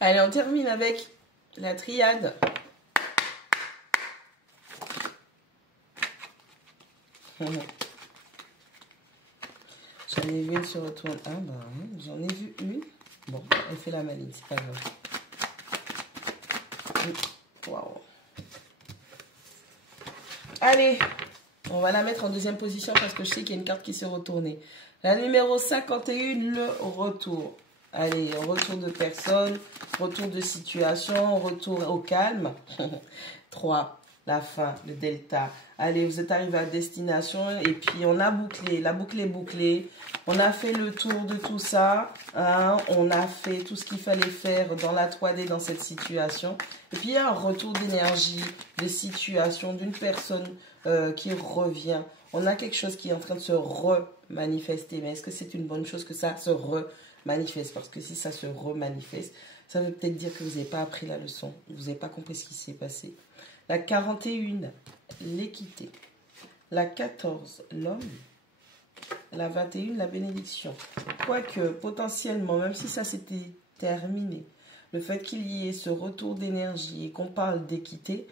Allez, on termine avec la triade. J'en ai vu une se retourne. Ah bah j'en ai vu une. Bon, elle fait la maligne, c'est pas grave. Waouh. Allez, on va la mettre en deuxième position parce que je sais qu'il y a une carte qui s'est retournée. La numéro 51, le retour. Allez, retour de personne, retour de situation, retour au calme. 3, la fin, le delta. Allez, vous êtes arrivé à destination et puis on a bouclé, la boucle est bouclée. On a fait le tour de tout ça. Hein, on a fait tout ce qu'il fallait faire dans la 3D dans cette situation. Et puis il y a un retour d'énergie, de situation, d'une personne qui revient. On a quelque chose qui est en train de se remanifester. Mais est-ce que c'est une bonne chose que ça se remanifeste? Parce que si ça se remanifeste, ça veut peut-être dire que vous n'avez pas appris la leçon. Vous n'avez pas compris ce qui s'est passé. La 41, l'équité. La 14, l'homme. La 21, la bénédiction. Quoique, potentiellement, même si ça s'était terminé, le fait qu'il y ait ce retour d'énergie et qu'on parle d'équité,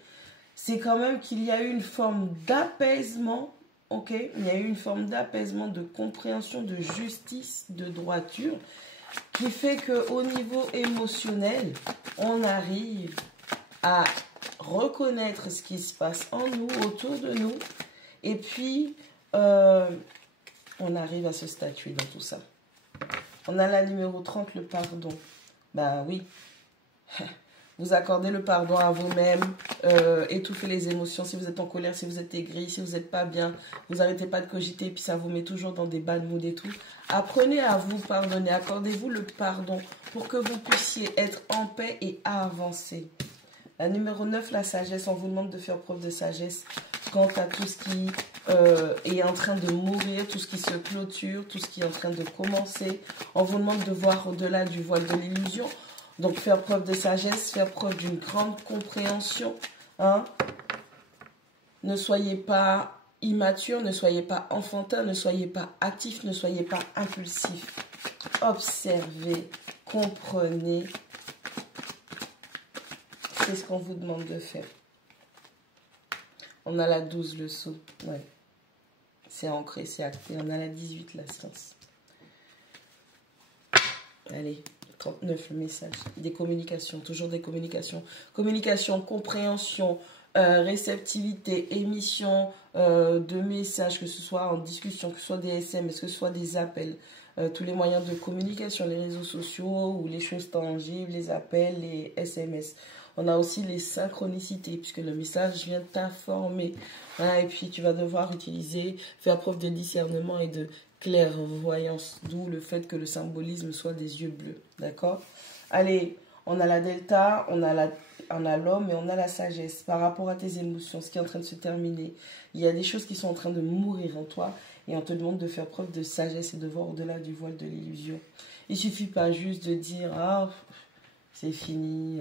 c'est quand même qu'il y a eu une forme d'apaisement, ok? Il y a eu une forme d'apaisement, de compréhension, de justice, de droiture, qui fait qu'au niveau émotionnel, on arrive à reconnaître ce qui se passe en nous, autour de nous, et puis on arrive à se statuer dans tout ça. On a la numéro 30, le pardon. Bah oui, vous accordez le pardon à vous-même, étouffez les émotions. Si vous êtes en colère, si vous êtes aigri, si vous n'êtes pas bien, vous n'arrêtez pas de cogiter, puis ça vous met toujours dans des bad moods et tout. Apprenez à vous pardonner, accordez-vous le pardon pour que vous puissiez être en paix et avancer. La numéro 9, la sagesse. On vous demande de faire preuve de sagesse quant à tout ce qui est en train de mourir, tout ce qui se clôture, tout ce qui est en train de commencer. On vous demande de voir au-delà du voile de l'illusion. Donc, faire preuve de sagesse, faire preuve d'une grande compréhension. Hein? Ne soyez pas immature, ne soyez pas enfantin, ne soyez pas actif, ne soyez pas impulsif. Observez, comprenez. C'est ce qu'on vous demande de faire. On a la 12, le saut. Ouais. C'est ancré, c'est acté. On a la 18, la science. Allez, 39, le message. Des communications, toujours des communications. Communication, compréhension, réceptivité, émission de messages, que ce soit en discussion, que ce soit des SMS, que ce soit des appels. Tous les moyens de communication, les réseaux sociaux ou les choses tangibles, les appels, les SMS. On a aussi les synchronicités, puisque le message vient t'informer. Hein, et puis, tu vas devoir faire preuve de discernement et de clairvoyance. D'où le fait que le symbolisme soit des yeux bleus. D'accord? Allez, on a la delta, on a l'homme et on a la sagesse. Par rapport à tes émotions, ce qui est en train de se terminer. Il y a des choses qui sont en train de mourir en toi. Et on te demande de faire preuve de sagesse et de voir au-delà du voile de l'illusion. Il ne suffit pas juste de dire « Ah, c'est fini ».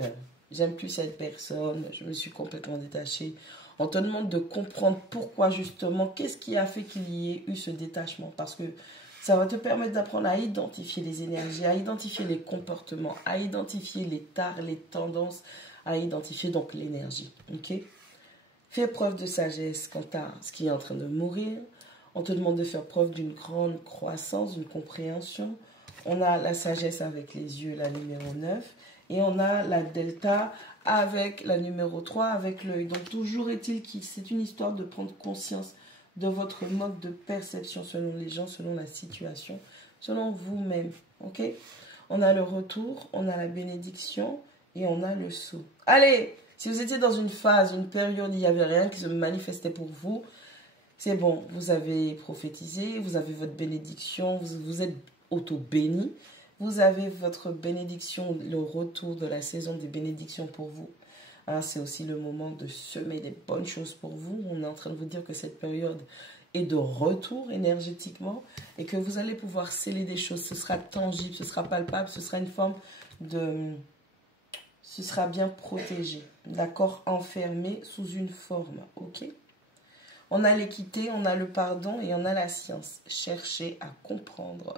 J'aime plus cette personne, je me suis complètement détachée. On te demande de comprendre pourquoi justement, qu'est-ce qui a fait qu'il y ait eu ce détachement. Parce que ça va te permettre d'apprendre à identifier les énergies, à identifier les comportements, à identifier les tares, les tendances, à identifier donc l'énergie. Ok? Fais preuve de sagesse quant à ce qui est en train de mourir. On te demande de faire preuve d'une grande croissance, d'une compréhension. On a la sagesse avec les yeux, la numéro 9. Et on a la delta avec la numéro 3, avec l'œil. Donc, toujours est-il que c'est une histoire de prendre conscience de votre mode de perception selon les gens, selon la situation, selon vous-même. Ok? On a le retour, on a la bénédiction et on a le saut. Allez, si vous étiez dans une phase, une période, il n'y avait rien qui se manifestait pour vous, c'est bon, vous avez prophétisé, vous avez votre bénédiction, vous êtes auto-béni. Vous avez votre bénédiction, le retour de la saison des bénédictions pour vous. Hein, c'est aussi le moment de semer des bonnes choses pour vous. On est en train de vous dire que cette période est de retour énergétiquement et que vous allez pouvoir sceller des choses. Ce sera tangible, ce sera palpable, ce sera une forme de... Ce sera bien protégé, d'accord? Enfermé sous une forme, ok? On a l'équité, on a le pardon et on a la science. Cherchez à comprendre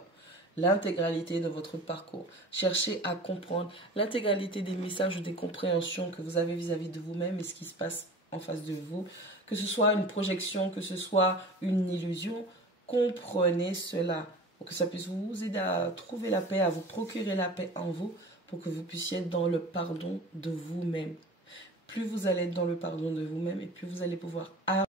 l'intégralité de votre parcours. Cherchez à comprendre l'intégralité des messages ou des compréhensions que vous avez vis-à-vis de vous-même et ce qui se passe en face de vous. Que ce soit une projection, que ce soit une illusion, comprenez cela pour que ça puisse vous aider à trouver la paix, à vous procurer la paix en vous pour que vous puissiez être dans le pardon de vous-même. Plus vous allez être dans le pardon de vous-même et plus vous allez pouvoir